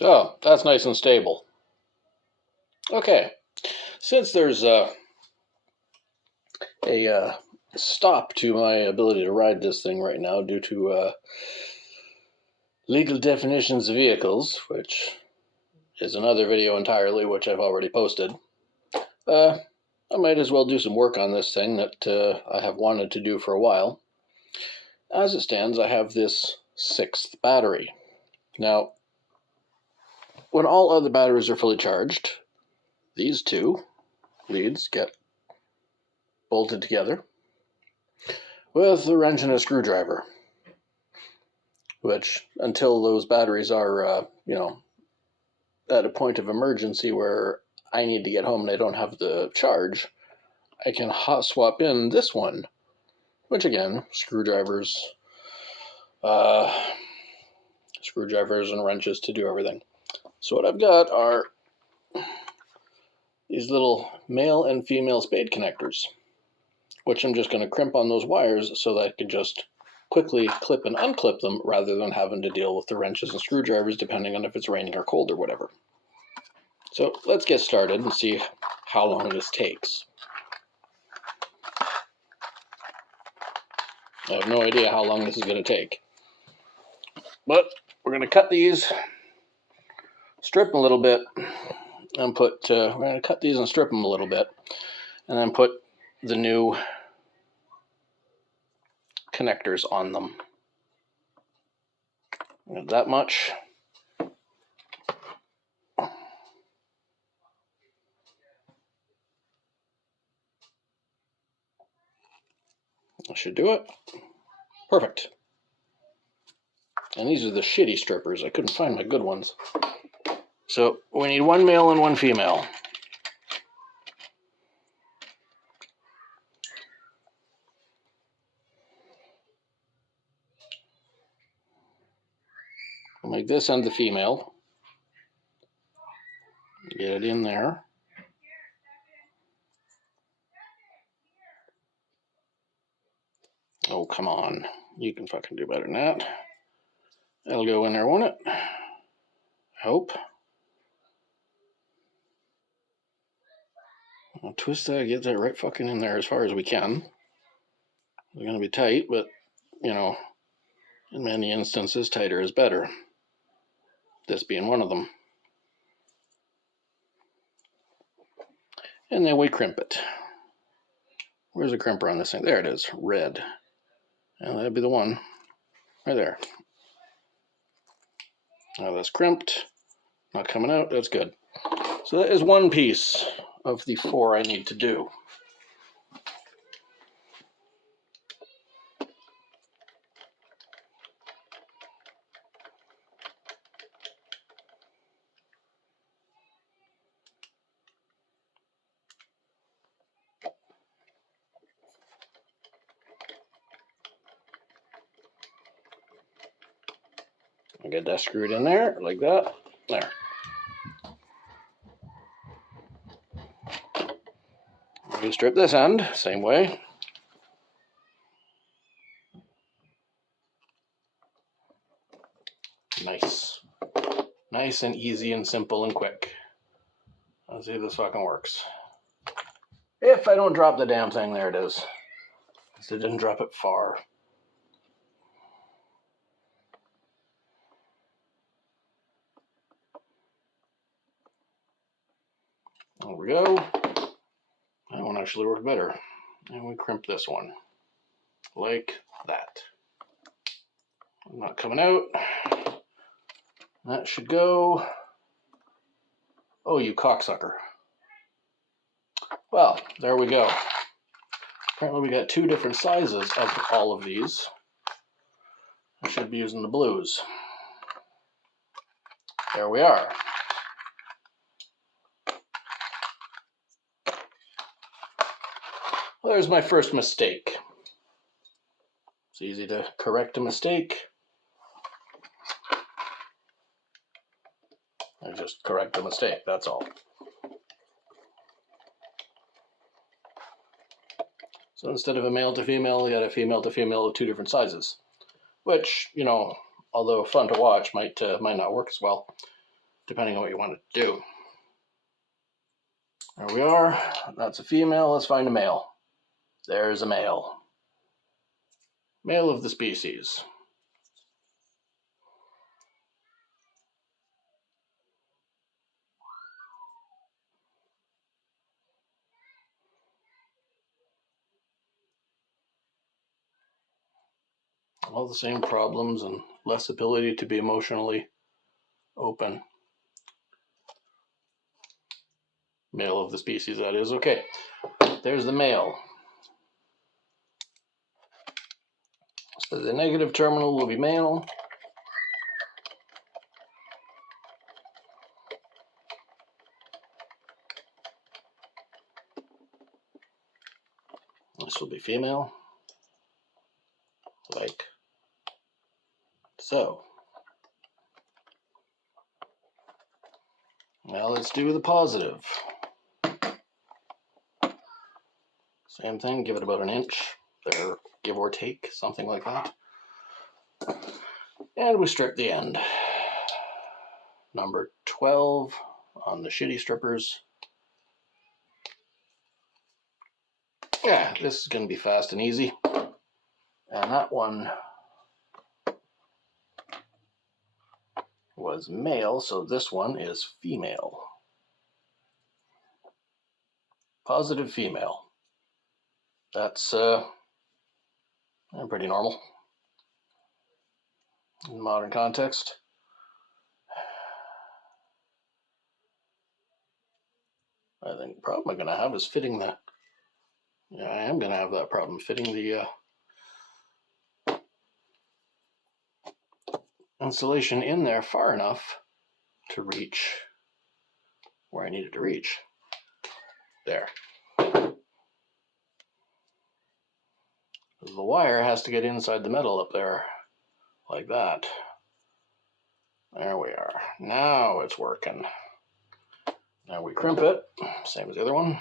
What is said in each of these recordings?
Oh, that's nice and stable. Okay, since there's a stop to my ability to ride this thing right now due to legal definitions of vehicles, which is another video entirely, which I've already posted, I might as well do some work on this thing that I have wanted to do for a while. As it stands, I have this 6th battery. Now, when all other batteries are fully charged, these two leads get bolted together with a wrench and a screwdriver, which, until those batteries are, at a point of emergency where I need to get home and I don't have the charge, I can hot swap in this one, which again, screwdrivers and wrenches to do everything. So what I've got are these little male and female spade connectors, which I'm just going to crimp on those wires so that I can just quickly clip and unclip them rather than having to deal with the wrenches and screwdrivers depending on if it's raining or cold or whatever. So let's get started and see how long this takes. I have no idea how long this is going to take. But we're going to cut these, strip them a little bit, and we're going to cut these and strip them a little bit, and then put the new connectors on them. That much. That should do it. Perfect. And these are the shitty strippers. I couldn't find my good ones. So we need one male and one female. We'll make this end the female. Get it in there. Oh, come on. You can fucking do better than that. That'll go in there, won't it? Hope. I'll twist that, get that right fucking in there as far as we can. They're going to be tight, but, in many instances, tighter is better. This being one of them. And then we crimp it. Where's the crimper on this thing? There it is, red. And that'd be the one right there. Now that's crimped, not coming out, that's good. So that is one piece of the 4 I need to do. I get that screwed in there, like that. There. You strip this end, same way. Nice. Nice and easy and simple and quick. Let's see if this fucking works. If I don't drop the damn thing, there it is. So it didn't drop it far. There we go. That one actually worked better. And we crimp this one. Like that. Not coming out. That should go. Oh, you cocksucker. Well, there we go. Apparently we got 2 different sizes of all of these. I should be using the blues. There we are. Well, there's my first mistake. It's easy to correct a mistake. I just correct the mistake, that's all. So instead of a male to female, you got a female to female of 2 different sizes. Which, although fun to watch, might not work as well. depending on what you want to do. There we are. That's a female. Let's find a male. There's a male. Male of the species. All the same problems and less ability to be emotionally open. Male of the species, that is. Okay, there's the male. So the negative terminal will be male. This will be female. Like so. Now let's do the positive. Same thing, give it about an inch there, give or take, something like that. And we strip the end. Number 12 on the shitty strippers. Yeah, this is going to be fast and easy. And that one was male, so this one is female. Positive female. That's pretty normal in modern context. I think the problem I'm going to have is fitting the... Yeah, I am going to have that problem fitting the insulation in there far enough to reach where I need it to reach. There. The wire has to get inside the metal up there, like that. There we are. Now it's working. Now we crimp it, same as the other one.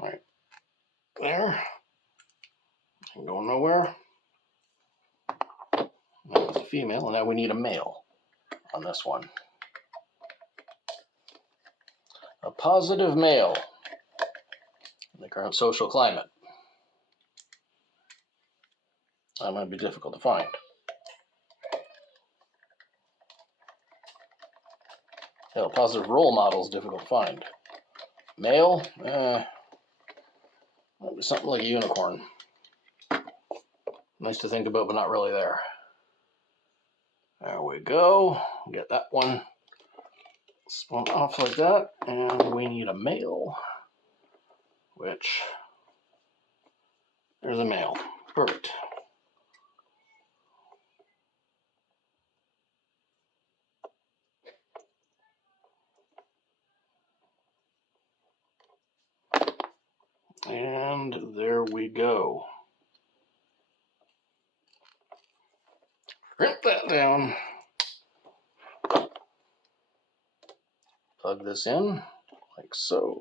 Right there. Ain't going nowhere. Now it's a female, and now we need a male on this one. A positive male in the current social climate. That might be difficult to find. Hell, positive role model is difficult to find. Male, might be something like a unicorn. Nice to think about, but not really there. There we go. Get that one spun off like that, and we need a male, which there's a male. Perfect. And there we go. Crimp that down. Plug this in like so.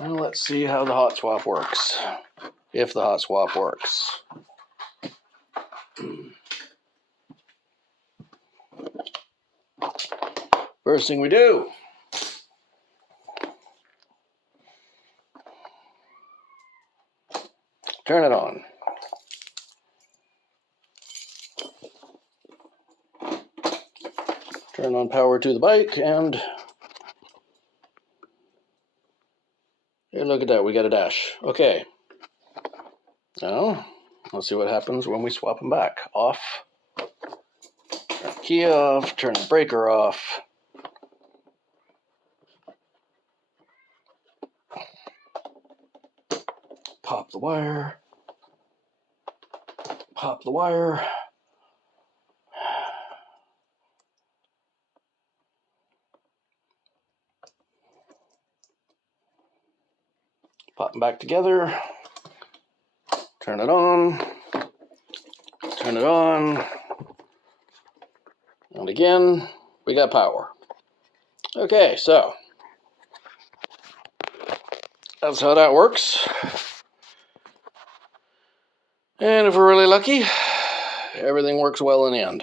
And let's see how the hot swap works. If the hot swap works. First thing we do, turn it on. Turn on power to the bike, and hey, look at that, we got a dash. Okay. Now, let's see what happens when we swap them back. Off. Turn the key off, turn the breaker off. Pop the wire. Pop the wire. Pop them back together. Turn it on. Turn it on. And again, we got power. Okay, so that's how that works. And if we're really lucky, everything works well in the end.